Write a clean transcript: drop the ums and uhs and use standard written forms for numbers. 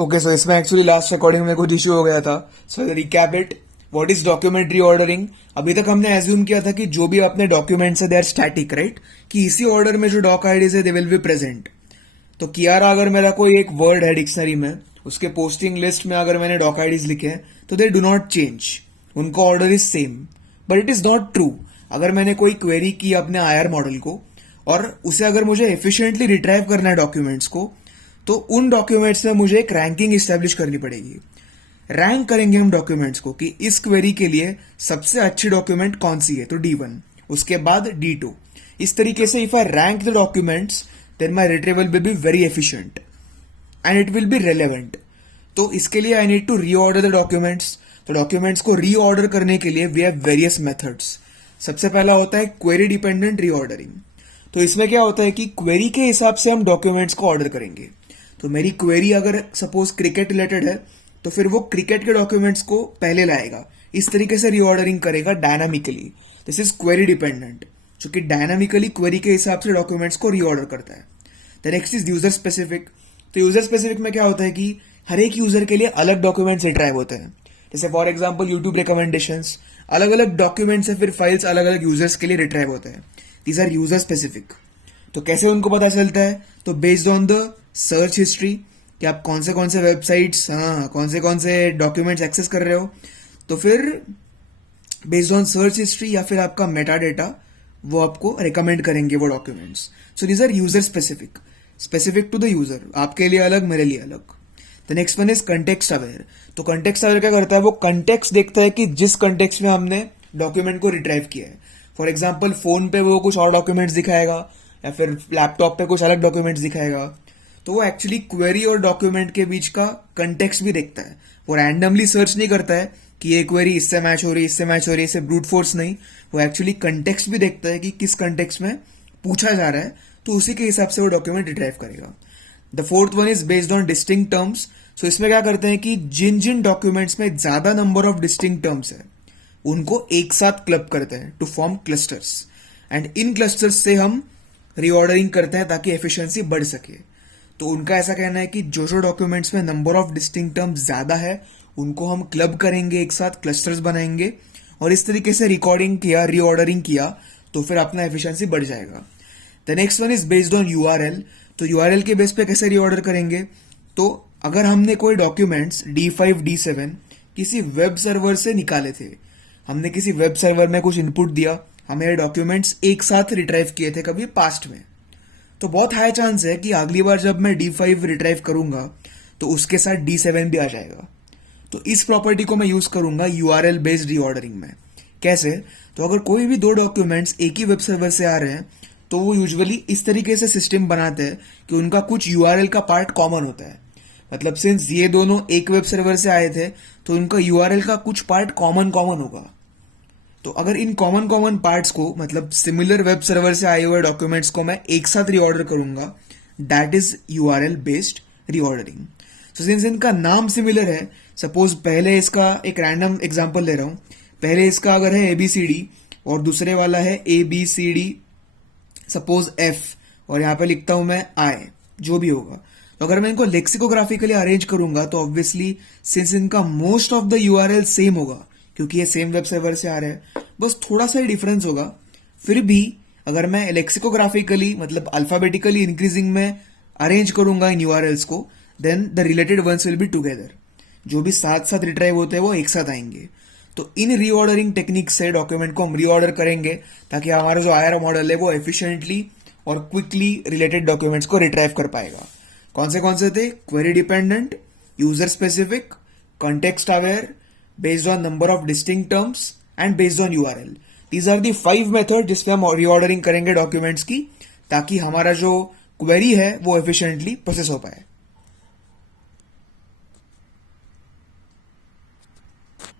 Okay, सो इसमें actually last recording में कुछ इशू हो गया था. So recap it. What is document reordering? अभी तक हमने एज्यूम किया था कि जो भी अपने डॉक्यूमेंट्स है दे आर स्टैटिक, राइट? कि इसी ऑर्डर में जो डॉक आईडीज है दे विल बी प्रेजेंट. तो कियारा अगर मेरा कोई एक वर्ड है डिक्शनरी में, उसके पोस्टिंग लिस्ट में अगर मैंने डॉक आईडीज लिखे हैं तो दे डू नॉट चेंज. उनका order is same. But it is not true. अगर मैंने कोई क्वेरी की अपने आईआर मॉडल को और उसे अगर मुझे एफिशिएंटली रिट्राइव करना है डॉक्यूमेंट्स को, तो उन डॉक्यूमेंट्स में मुझे एक रैंकिंग इस्टेब्लिश करनी पड़ेगी. रैंक करेंगे हम डॉक्यूमेंट्स को कि इस क्वेरी के लिए सबसे अच्छी डॉक्यूमेंट कौन सी है, तो D1, उसके बाद D2. इस तरीके से if I rank the documents then my retrieval will be very efficient and it will be relevant. तो इसके लिए I need to reorder the documents. तो डॉक्यूमेंट्स को रीऑर्डर करने के लिए वी हैव वेरियस मेथड्स. सबसे पहला होता है क्वेरी डिपेंडेंट रीऑर्डरिंग. तो इसमें क्या होता है कि क्वेरी के हिसाब से हम डॉक्यूमेंट्स को ऑर्डर करेंगे. तो मेरी क्वेरी अगर सपोज क्रिकेट रिलेटेड है तो फिर वो क्रिकेट के डॉक्यूमेंट्स को पहले लाएगा. इस तरीके से रीऑर्डरिंग करेगा dynamically. This is query dependent, जो कि डायनामिकली क्वेरी के हिसाब से डॉक्यूमेंट्स को रीऑर्डर करता है. The next is user specific. तो यूजर स्पेसिफिक में क्या होता है कि हर एक यूजर के लिए अलग डॉक्यूमेंट्स रिट्राइव होते हैं. जैसे फॉर एग्जाम्पल यूट्यूब रिकमेंडेशंस, अलग अलग डॉक्यूमेंट्स है, फिर फाइल्स अलग अलग यूजर्स के लिए रिट्राइव होते हैं. These are user specific. तो कैसे उनको पता चलता है? तो based on the search history, कि आप कौन से वेबसाइट्स, कौन से डॉक्यूमेंट्स एक्सेस कर रहे हो. तो फिर बेस्ड ऑन सर्च हिस्ट्री या फिर आपका मेटा डेटा, वो आपको रिकमेंड करेंगे वो documents. So these are user specific, specific to the user. आपके लिए अलग, मेरे लिए अलग. The next one is context aware. तो कंटेक्स्ट अवेयर क्या करता है? वो कंटेक्स्ट देखता है कि जिस कंटेक्स्ट में हमने डॉक्यूमेंट को रिट्राइव किया है. फॉर एग्जाम्पल फोन पे वो कुछ और डॉक्यूमेंट्स दिखाएगा या फिर लैपटॉप पे कुछ अलग डॉक्यूमेंट्स दिखाएगा. तो वो एक्चुअली क्वेरी और डॉक्यूमेंट के बीच का कंटेक्स्ट भी देखता है. वो रैंडमली सर्च नहीं करता है कि ये क्वेरी इससे मैच हो रही है, इससे मैच हो रही है, इससे ब्रूट फोर्स नहीं. वो एक्चुअली कंटेक्स्ट भी देखता है कि किस कंटेक्स्ट में पूछा जा रहा है, तो उसी के हिसाब से वो डॉक्यूमेंट रिट्राइव करेगा. The fourth one is based on distinct terms. So इसमें क्या करते हैं कि जिन जिन डॉक्यूमेंट्स में ज्यादा नंबर ऑफ डिस्टिंक्ट टर्म्स है उनको एक साथ क्लब करते हैं to form clusters. And in clusters से हम रीऑर्डरिंग करते हैं ताकि एफिशिएंसी बढ़ सके. तो उनका ऐसा कहना है कि जो जो डॉक्यूमेंट्स में नंबर ऑफ डिस्टिंक्ट टर्म्स ज्यादा है उनको हम क्लब करेंगे, एक साथ क्लस्टर्स बनाएंगे, और इस तरीके से रिकॉर्डिंग किया, रीऑर्डरिंग किया, तो फिर अपना एफिशिएंसी बढ़ जाएगा. The next one is based on URL. तो यूआरएल के बेस पे कैसे रीऑर्डर करेंगे? तो अगर हमने कोई डॉक्यूमेंट्स D5, D7 किसी वेब सर्वर से निकाले थे, हमने किसी वेब सर्वर में कुछ इनपुट दिया, हमें डॉक्यूमेंट्स एक साथ रिट्राइव किए थे कभी पास्ट में, तो बहुत हाई चांस है कि अगली बार जब मैं D5 रिट्राइव करूंगा तो उसके साथ D7 भी आ जाएगा. तो इस प्रॉपर्टी को मैं यूज करूंगा यूआरएल बेस्ड रीऑर्डरिंग में. कैसे? तो अगर कोई भी दो डॉक्यूमेंट्स एक ही वेब सर्वर से आ रहे हैं तो वो यूजुअली इस तरीके से सिस्टम बनाते हैं कि उनका कुछ यूआरएल का पार्ट कॉमन होता है. मतलब सिंस ये दोनों एक वेब सर्वर से आए थे तो उनका यूआरएल का कुछ पार्ट कॉमन होगा. तो अगर इन कॉमन पार्ट्स को, मतलब सिमिलर वेब सर्वर से आए हुए डॉक्यूमेंट्स को मैं एक साथ रीऑर्डर करूंगा, that is URL based reordering. So since इनका नाम सिमिलर है, सपोज पहले इसका एक रैंडम एग्जांपल ले रहा हूं, पहले इसका अगर है ABCD और दूसरे वाला है ABCD सपोज F, और यहां पे लिखता हूं मैं I, जो भी होगा. तो अगर मैं इनको लेक्सिकोग्राफिकली अरेंज करूंगा तो ऑब्वियसली सिंस इनका most of the URL same होगा क्योंकि ये सेम वेब सर्वर से आ रहे हैं, बस थोड़ा सा ही डिफरेंस होगा. फिर भी अगर मैं लेक्सिकोग्राफिकली, मतलब अल्फाबेटिकली इंक्रीजिंग में अरेंज करूंगा इन यूआरएल्स को, then the related ones will be together. जो भी साथ साथ रिट्राइव होते हैं वो एक साथ आएंगे. तो इन रीऑर्डरिंग टेक्निक से डॉक्यूमेंट को हम रीऑर्डर करेंगे ताकि हमारा जो आईआर मॉडल है वो एफिशिएंटली और क्विकली रिलेटेड डॉक्यूमेंट्स को रिट्राइव कर पाएगा. कौन से थे? Query dependent, user specific, context aware, based on number of distinct terms and based on URL. These are the 5 method जिसमें हम रीऑर्डरिंग करेंगे डॉक्यूमेंट्स की, ताकि हमारा जो क्वेरी है वो एफिशिएंटली प्रोसेस हो पाए.